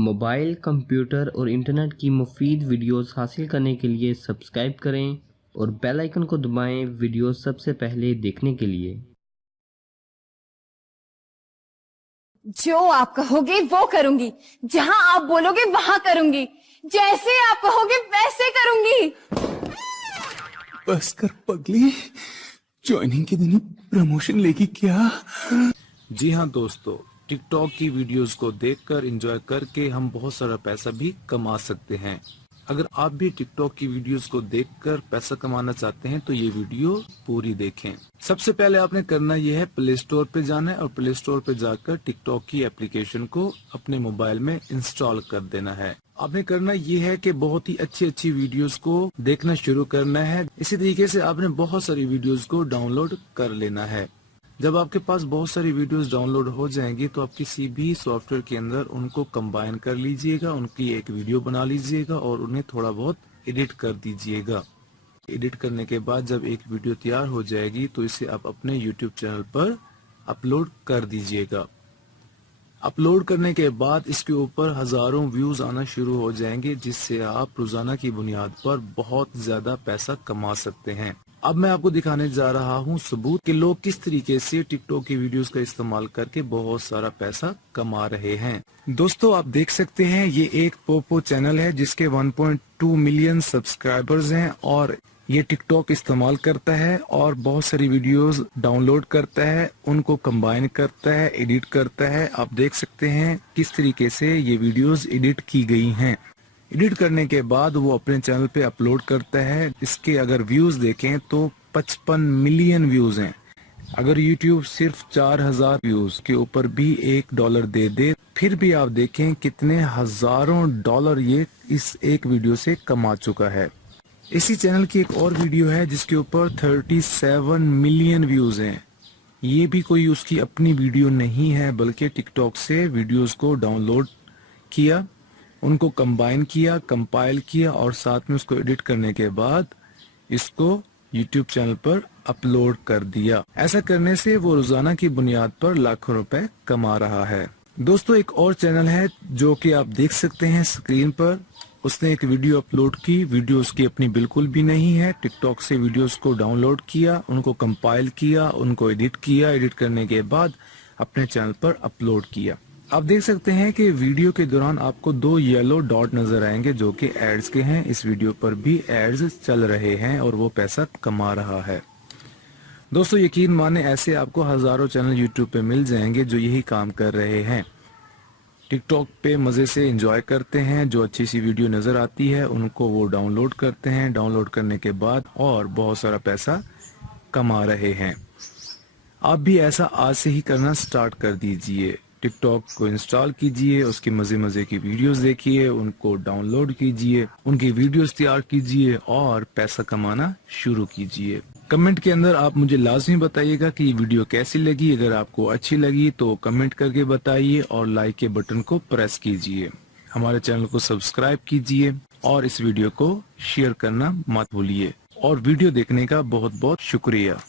Mobile, computer और internet की मुफीद वीडियोस हासिल करने के लिए सब्सक्राइब करें और बेल आइकन को दबाएं वीडियोस सबसे पहले देखने के लिए। जो आप कहोगे वो करूंगी, जहां आप बोलोगे वहां करूंगी, जैसे आप कहोगे वैसे करूंगी। बस कर पगली, ज्वाइनिंग के दिन प्रमोशन लेगी क्या? जी हाँ दोस्तों, टिकटॉक की वीडियोस को देखकर एंजॉय करके हम बहुत सारा पैसा भी कमा सकते हैं। अगर आप भी टिकटॉक की वीडियोस को देखकर पैसा कमाना चाहते हैं तो ये वीडियो पूरी देखें। सबसे पहले आपने करना यह है, प्ले स्टोर पे जाना है और प्ले स्टोर पे जाकर टिकटॉक की एप्लीकेशन को अपने मोबाइल में इंस्टॉल कर देना है। आपने करना यह है कि बहुत ही अच्छी वीडियोस को देखना शुरू करना है। इसी तरीके से आपने बहुत सारी वीडियोस को डाउनलोड कर लेना है। जब आपके पास बहुत सारी वीडियोस डाउनलोड हो जाएंगी तो आप किसी भी सॉफ्टवेयर के अंदर उनको कंबाइन कर लीजिएगा, उनकी एक वीडियो बना लीजिएगा और उन्हें थोड़ा बहुत एडिट कर दीजिएगा। एडिट करने के बाद जब एक वीडियो तैयार हो जाएगी तो इसे आप अपने YouTube चैनल पर अपलोड कर दीजिएगा। अपलोड करने के बाद इसके ऊपर हजारों व्यूज आना शुरू हो जाएंगे, जिससे आप रोजाना की बुनियाद पर बहुत ज्यादा पैसा कमा सकते हैं। अब मैं आपको दिखाने जा रहा हूं सबूत कि लोग किस तरीके से टिकटॉक की वीडियोस का इस्तेमाल करके बहुत सारा पैसा कमा रहे हैं। दोस्तों आप देख सकते हैं, ये एक पोपो चैनल है जिसके 1.2 मिलियन सब्सक्राइबर्स हैं और ये टिकटॉक इस्तेमाल करता है और बहुत सारी वीडियोस डाउनलोड करता है, उनको कंबाइन करता है, एडिट करता है। आप देख सकते हैं किस तरीके से ये वीडियोस एडिट की गई हैं। एडिट करने के बाद वो अपने चैनल पे अपलोड करता है। इसके अगर व्यूज देखें तो 55 मिलियन व्यूज हैं। अगर YouTube सिर्फ 4000 व्यूज के ऊपर भी $1 दे दे, फिर भी आप देखें कितने हजारों डॉलर ये इस एक वीडियो से कमा चुका है। इसी चैनल की एक और वीडियो है जिसके ऊपर 37 मिलियन व्यूज हैं। ये भी कोई उसकी अपनी वीडियो नहीं है, बल्कि टिकटॉक से वीडियोस को डाउनलोड किया, उनको कंबाइन किया, कंपाइल किया और साथ में उसको एडिट करने के बाद इसको YouTube चैनल पर अपलोड कर दिया। ऐसा करने से वो रोजाना की बुनियाद पर लाखों रुपए कमा रहा है। दोस्तों एक और चैनल है जो कि आप देख सकते हैं स्क्रीन पर। उसने एक वीडियो अपलोड की, वीडियो उसकी अपनी बिल्कुल भी नहीं है। टिकटॉक से वीडियोस को डाउनलोड किया, उनको कंपाइल किया, उनको एडिट किया, एडिट करने के बाद अपने चैनल पर अपलोड किया। आप देख सकते हैं कि वीडियो के दौरान आपको 2 येलो डॉट नजर आएंगे जो कि एड्स के हैं। इस वीडियो पर भी एड्स चल रहे हैं और वो पैसा कमा रहा है। दोस्तों यकीन माने ऐसे आपको हजारों चैनल यूट्यूब पे मिल जाएंगे जो यही काम कर रहे हैं। टिकटॉक पे मजे से एंजॉय करते हैं, जो अच्छी सी वीडियो नजर आती है उनको वो डाउनलोड करते हैं, डाउनलोड करने के बाद और बहुत सारा पैसा कमा रहे हैं। आप भी ऐसा आज से ही करना स्टार्ट कर दीजिए। टिकटॉक को इंस्टॉल कीजिए, उसके मजे की वीडियोस देखिए, उनको डाउनलोड कीजिए, उनकी वीडियोस तैयार कीजिए और पैसा कमाना शुरू कीजिए। कमेंट के अंदर आप मुझे लाजमी बताइएगा कि ये वीडियो कैसी लगी। अगर आपको अच्छी लगी तो कमेंट करके बताइए और लाइक के बटन को प्रेस कीजिए। हमारे चैनल को सब्सक्राइब कीजिए और इस वीडियो को शेयर करना मत भूलिए। और वीडियो देखने का बहुत बहुत शुक्रिया।